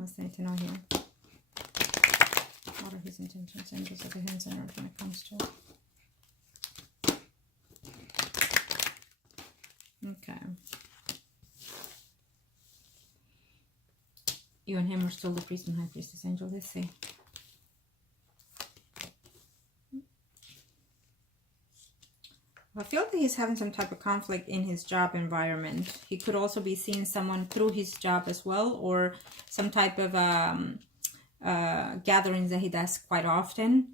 else I need to know here? What are his intentions, angels of the hands on earth when it comes to? Okay. You and him are still the priest and high priestess angel. Let's see. I feel that he's having some type of conflict in his job environment. He could also be seeing someone through his job as well, or some type of gatherings that he does quite often.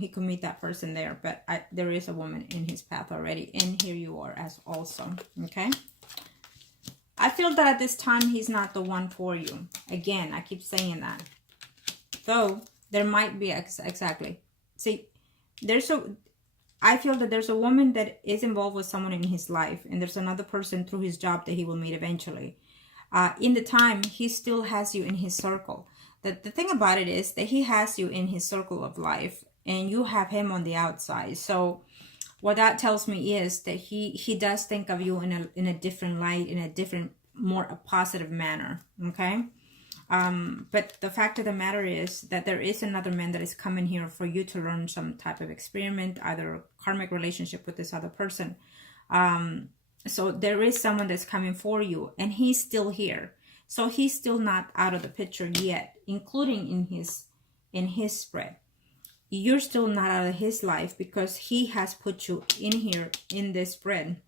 He could meet that person there, but there is a woman in his path already, and here you are as also. Okay, I feel that at this time he's not the one for you. Again, I keep saying that, though there might be exactly. See, I feel that there's a woman that is involved with someone in his life, and there's another person through his job that he will meet eventually. In the time, he still has you in his circle. The thing about it is that he has you in his circle of life, and you have him on the outside. So what that tells me is that he does think of you in a different light, in a different, more positive manner. Okay. But the fact of the matter is that there is another man that is coming here for you to learn some type of experiment, either a karmic relationship with this other person. So there is someone that's coming for you, and he's still here. So he's still not out of the picture yet, including in his spread. You're still not out of his life because he has put you in here in this spread,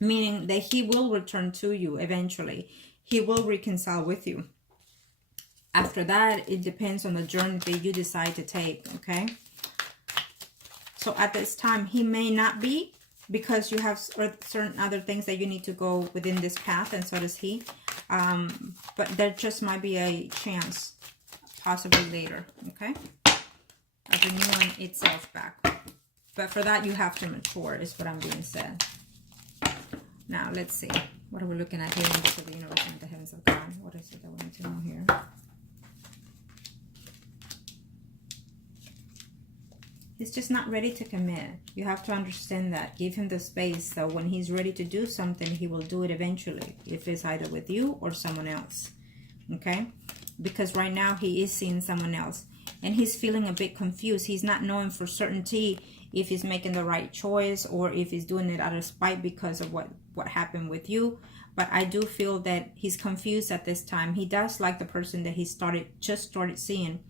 meaning that he will return to you eventually. He will reconcile with you. After that, it depends on the journey that you decide to take, okay? So at this time, he may not be, because you have certain other things that you need to go within this path, and so does he. But there just might be a chance, possibly later, okay? Of renewing itself back. But for that, you have to mature, is what I'm being said. Now, let's see. What are we looking at here in the universe and the heavens of God? What is it that we need to know here? He's just not ready to commit. You have to understand that. Give him the space, so when he's ready to do something, he will do it eventually. If it's either with you or someone else. Okay? Because right now he is seeing someone else. And he's feeling a bit confused. He's not knowing for certainty if he's making the right choice, or if he's doing it out of spite because of what happened with you. But I do feel that he's confused at this time. He does like the person that he just started seeing.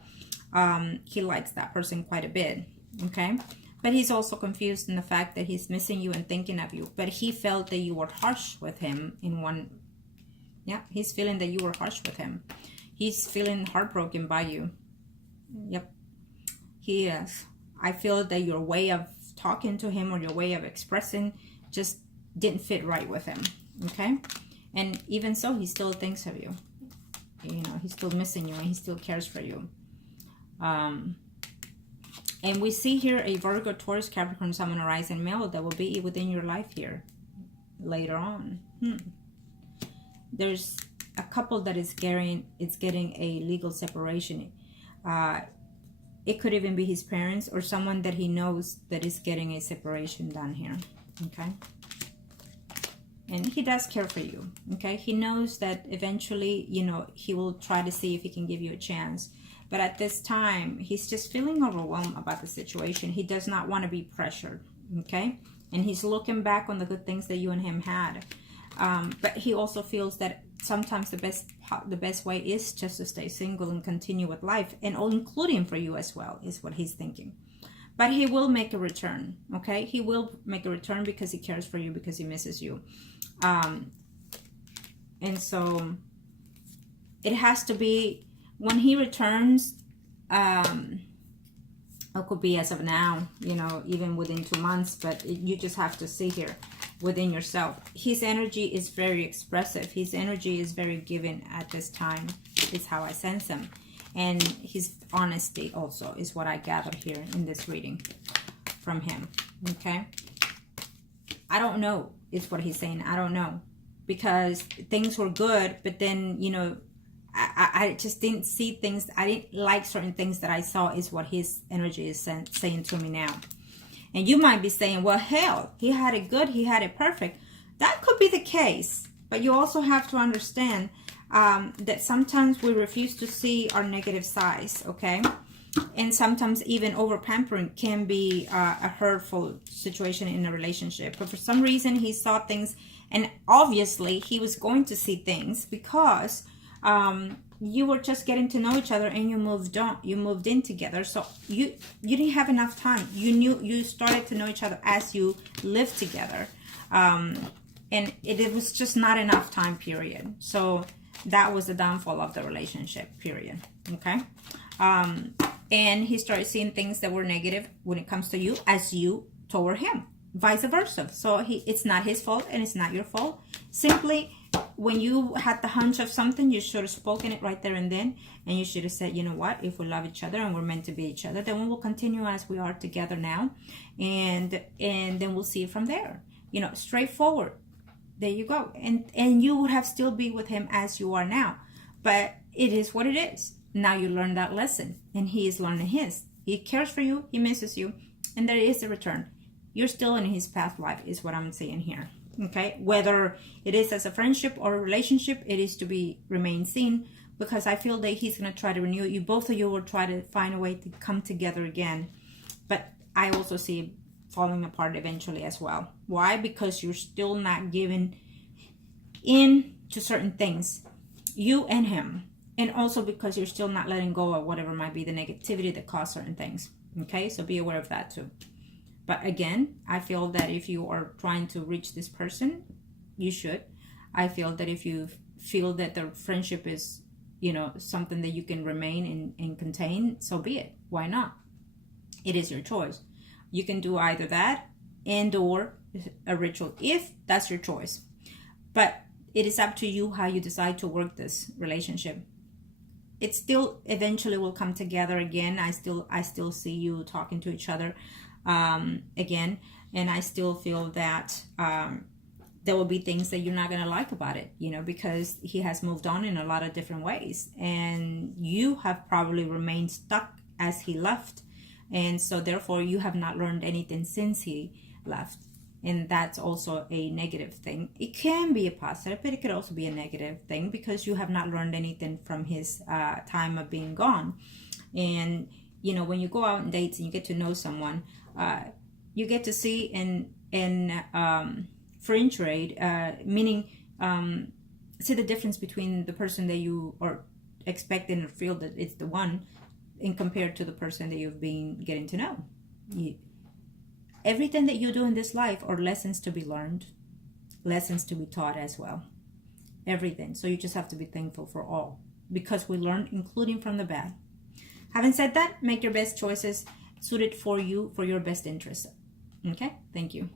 He likes that person quite a bit. Okay, but he's also confused in the fact that he's missing you and thinking of you. But he felt that you were harsh with him in one. Yeah, he's feeling that you were harsh with him. He's feeling heartbroken by you. Yep, he is. I feel that your way of talking to him or your way of expressing just didn't fit right with him. Okay, and even so, he still thinks of you. You know, he's still missing you, and he still cares for you. And we see here a Virgo, Taurus, Capricorn, Sun, and Rising male that will be within your life here later on. There's a couple that is getting a legal separation. It could even be his parents or someone that he knows that is getting a separation done here. Okay. And he does care for you. Okay. He knows that eventually, you know, he will try to see if he can give you a chance. But at this time, he's just feeling overwhelmed about the situation. He does not want to be pressured, okay? And he's looking back on the good things that you and him had. But he also feels that sometimes the best way is just to stay single and continue with life, and including for you as well, is what he's thinking. But he will make a return, okay? He will make a return because he cares for you, because he misses you. And so it has to be, when he returns, it could be as of now, you know, even within 2 months, but you just have to see here within yourself. His energy is very expressive. His energy is very giving at this time, is how I sense him. And his honesty also is what I gather here in this reading from him, okay? I don't know, is what he's saying. I don't know. Because things were good, but then, you know, I just didn't see things. I didn't like certain things that I saw, is what his energy is saying to me now. And you might be saying, well, hell, he had it good. He had it perfect. That could be the case. But you also have to understand that sometimes we refuse to see our negative sides, okay? And sometimes even over pampering can be a hurtful situation in a relationship. But for some reason, he saw things, and obviously he was going to see things because you were just getting to know each other and you moved on, you moved in together. So you didn't have enough time. You started to know each other as you lived together. And it was just not enough time period. So that was the downfall of the relationship period. Okay. And he started seeing things that were negative when it comes to you as you toward him, vice versa. So it's not his fault and it's not your fault. Simply, when you had the hunch of something, you should have spoken it right there and then. And you should have said, you know what, if we love each other and we're meant to be each other, then we will continue as we are together now. And then we'll see it from there. You know, straightforward. There you go. And you would have still be with him as you are now. But it is what it is. Now you learn that lesson. And he is learning his. He cares for you. He misses you. And there is a return. You're still in his past life is what I'm saying here. Okay, whether it is as a friendship or a relationship, it is to remain seen, because I feel that he's going to try to renew you. Both of you will try to find a way to come together again. But I also see it falling apart eventually as well. Why? Because you're still not giving in to certain things, you and him. And also because you're still not letting go of whatever might be the negativity that caused certain things. Okay, so be aware of that too. But again, I feel that if you are trying to reach this person, you should. I feel that if you feel that the friendship is, you know, something that you can remain and contain, so be it. Why not? It is your choice. You can do either that and or a ritual if that's your choice. But it is up to you how you decide to work this relationship. It still eventually will come together again. I still see you talking to each other again, and I still feel that there will be things that you're not going to like about it, you know, because he has moved on in a lot of different ways, and you have probably remained stuck as he left, and so therefore you have not learned anything since he left. And that's also a negative thing. It can be a positive, but it could also be a negative thing because you have not learned anything from his time of being gone. And you know, when you go out on dates and you get to know someone, you get to see in fringe trade, meaning see the difference between the person that you are expecting or feel that it's the one, and compared to the person that you've been getting to know. Everything that you do in this life are lessons to be learned, lessons to be taught as well. Everything. So you just have to be thankful for all, because we learn, including from the bad. Having said that, make your best choices suited for you, for your best interest. Okay? Thank you.